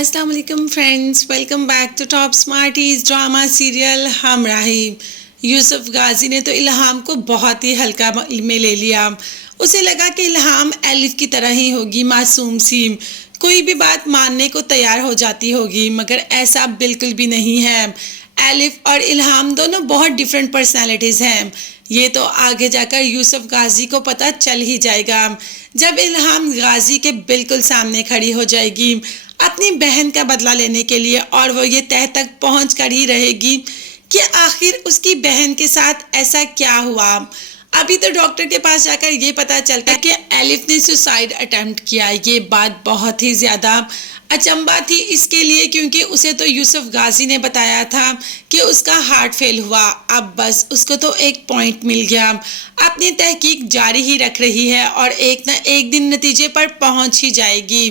अस्सलाम वालेकुम friends, welcome back to top smarties drama serial Humraahi. Yousuf Ghazi ने तो इल्हाम को बहुत ही हल्का में ले लिया। उसे लगा कि इल्हाम एलिफ की तरह ही होगी, मासूम सी, कोई भी बात मानने को तैयार हो जाती होगी, मगर ऐसा बिल्कुल भी नहीं है। एलिफ और इल्हाम दोनों बहुत डिफरेंट पर्सनालिटीज़ हैं। ये तो आगे जाकर यूसुफ गाजी को पता चल ही जाएगा जब इल्हाम गाजी के बिल्कुल सामने खड़ी हो जाएगी अपनी बहन का बदला लेने के लिए, और वो ये तह तक पहुंच कर ही रहेगी कि आखिर उसकी बहन के साथ ऐसा क्या हुआ। अभी तो डॉक्टर के पास जाकर ये पता चलता कि एलिफ ने सुसाइड अटेम्प्ट किया। ये बात बहुत ही ज़्यादा अचंबा थी इसके लिए, क्योंकि उसे तो यूसुफ गाजी ने बताया था कि उसका हार्ट फेल हुआ। अब बस उसको तो एक पॉइंट मिल गया, अपनी तहकीक जारी ही रख रही है और एक ना एक दिन नतीजे पर पहुंच ही जाएगी।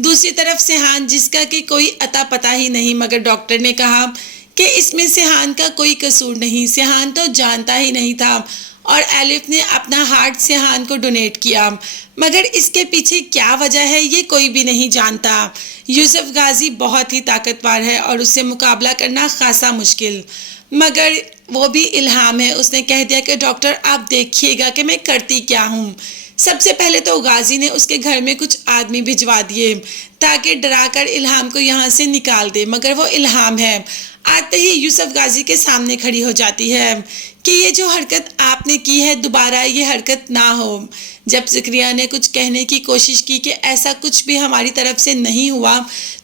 दूसरी तरफ सिहान, जिसका कि कोई अता पता ही नहीं, मगर डॉक्टर ने कहा कि इसमें सिहान का कोई कसूर नहीं, सिहान तो जानता ही नहीं था, और एलिफ ने अपना हार्ट सिहान को डोनेट किया, मगर इसके पीछे क्या वजह है ये कोई भी नहीं जानता। यूसुफ गाजी बहुत ही ताकतवर है और उससे मुकाबला करना खासा मुश्किल, मगर वो भी इल्हाम है। उसने कह दिया कि डॉक्टर आप देखिएगा कि मैं करती क्या हूँ। सबसे पहले तो गाजी ने उसके घर में कुछ आदमी भिजवा दिए ताकि डराकर इल्हाम को यहाँ से निकाल दे, मगर वो इल्हाम है। आते ही यूसुफ गाजी के सामने खड़ी हो जाती है कि ये जो हरकत आपने की है दोबारा ये हरकत ना हो। जब ज़िक्रिया ने कुछ कहने की कोशिश की कि ऐसा कुछ भी हमारी तरफ से नहीं हुआ,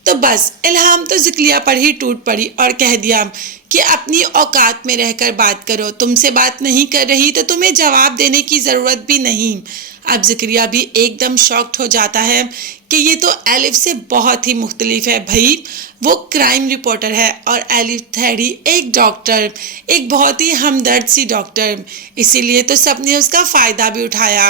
तो बस इल्हाम तो ज़िक्रिया पर ही टूट पड़ी और कह दिया कि अपनी औकात में रहकर बात करो, तुमसे बात नहीं कर रही तो तुम्हें जवाब देने की ज़रूरत भी नहीं। अब ज़िक्रिया भी एकदम शॉक्ड हो जाता है कि ये तो एलिफ से बहुत ही मुख्तलिफ है। भाई वो क्राइम रिपोर्टर है और एलिफ थैडी एक डॉक्टर, एक बहुत ही हमदर्द सी डॉक्टर, इसीलिए तो सबने उसका फ़ायदा भी उठाया।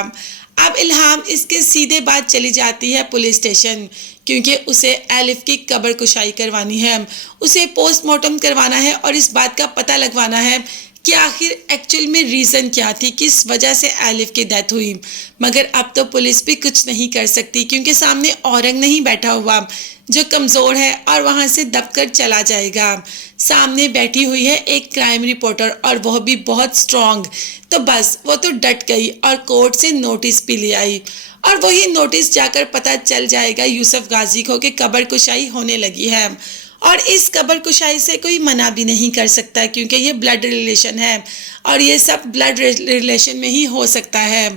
अब इल्हाम इसके सीधे बात चली जाती है पुलिस स्टेशन, क्योंकि उसे एलिफ की कब्र कुशाई करवानी है, उसे पोस्टमार्टम करवाना है और इस बात का पता लगवाना है कि आखिर एक्चुअल में रीज़न क्या थी, किस वजह से एलिफ की डेथ हुई। मगर अब तो पुलिस भी कुछ नहीं कर सकती, क्योंकि सामने औरंग नहीं बैठा हुआ जो कमज़ोर है और वहाँ से दबकर चला जाएगा। सामने बैठी हुई है एक क्राइम रिपोर्टर और वह भी बहुत स्ट्रॉन्ग, तो बस वो तो डट गई और कोर्ट से नोटिस भी ले आई, और वही नोटिस जाकर पता चल जाएगा यूसुफ गाजी को कि कब्र कुशाई होने लगी है। और इस कब्र कुशाई से कोई मना भी नहीं कर सकता, क्योंकि ये ब्लड रिलेशन है और ये सब ब्लड रिलेशन में ही हो सकता है।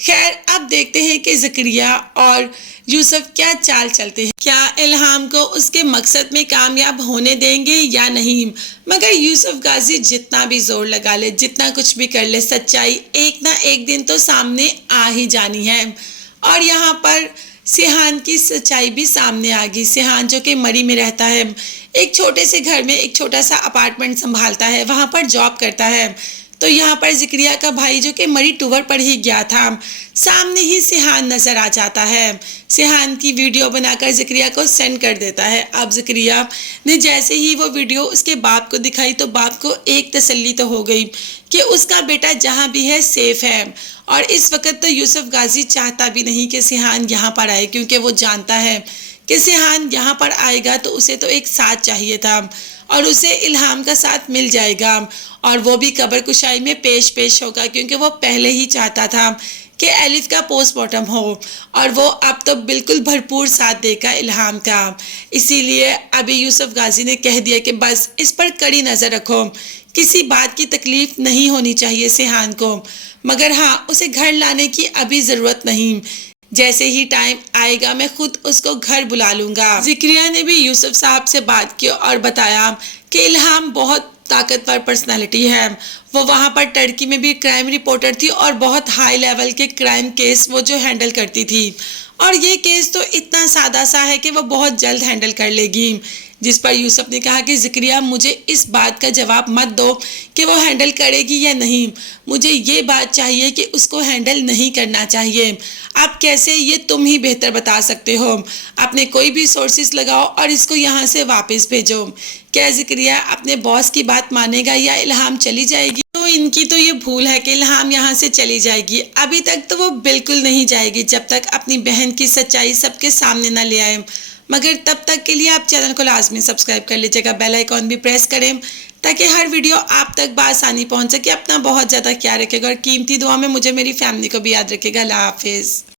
खैर अब देखते हैं कि ज़िक्रिया और यूसुफ क्या चाल चलते हैं, क्या इल्हाम को उसके मकसद में कामयाब होने देंगे या नहीं। मगर यूसुफ गाजी जितना भी जोर लगा ले, जितना कुछ भी कर ले, सच्चाई एक ना एक दिन तो सामने आ ही जानी है। और यहाँ पर सिहान की सच्चाई भी सामने आ गई। सिहान जो कि मरी में रहता है, एक छोटे से घर में एक छोटा सा अपार्टमेंट संभालता है, वहाँ पर जॉब करता है। तो यहाँ पर ज़िक्रिया का भाई जो कि मरी टूर पर ही गया था, सामने ही सिहान नज़र आ जाता है। सिहान की वीडियो बनाकर ज़िक्रिया को सेंड कर देता है। अब ज़िक्रिया ने जैसे ही वो वीडियो उसके बाप को दिखाई तो बाप को एक तसल्ली तो हो गई कि उसका बेटा जहाँ भी है सेफ है। और इस वक्त तो यूसुफ गाजी चाहता भी नहीं कि सिहान यहाँ पर आए, क्योंकि वो जानता है कि सिहान यहाँ पर आएगा तो उसे तो एक साथ चाहिए था और उसे इल्हाम का साथ मिल जाएगा, और वो भी कब्र कुशाई में पेश होगा, क्योंकि वो पहले ही चाहता था कि एलिफ का पोस्टमार्टम हो, और वो अब तो बिल्कुल भरपूर साथ देगा इल्हाम का। इसीलिए अभी यूसुफ गाजी ने कह दिया कि बस इस पर कड़ी नज़र रखो, किसी बात की तकलीफ नहीं होनी चाहिए सिहान को, मगर हाँ उसे घर लाने की अभी ज़रूरत नहीं, जैसे ही टाइम आएगा मैं खुद उसको घर बुला लूँगा। ज़िक्रिया ने भी यूसुफ साहब से बात की और बताया कि इल्हाम बहुत ताकतवर पर्सनालिटी है, वो वहाँ पर टर्की में भी क्राइम रिपोर्टर थी और बहुत हाई लेवल के क्राइम केस वो जो हैंडल करती थी, और ये केस तो इतना सादा सा है कि वो बहुत जल्द हैंडल कर लेगी। जिस पर यूसुफ ने कहा कि ज़िक्रिया मुझे इस बात का जवाब मत दो कि वो हैंडल करेगी या नहीं, मुझे ये बात चाहिए कि उसको हैंडल नहीं करना चाहिए। आप कैसे, ये तुम ही बेहतर बता सकते हो, अपने कोई भी सोर्सेस लगाओ और इसको यहाँ से वापस भेजो। क्या ज़िक्रिया अपने बॉस की बात मानेगा या इल्हाम चली जाएगी? तो इनकी तो ये भूल है कि इल्हाम यहाँ से चली जाएगी, अभी तक तो वो बिल्कुल नहीं जाएगी जब तक अपनी बहन की सच्चाई सबके सामने न ले आए। مگر تب تک کے لیے آپ چینل کو لازمی سبسکرائب کر لیجیے گا، بیل آئیکن بھی پریس کریں تاکہ ہر ویڈیو آپ تک بآسانی پہنچ سکے۔ اپنا بہت زیادہ خیال رکھے گا اور قیمتی دعا میں مجھے میری فیملی کو بھی یاد رکھے گا۔ اللہ حافظ۔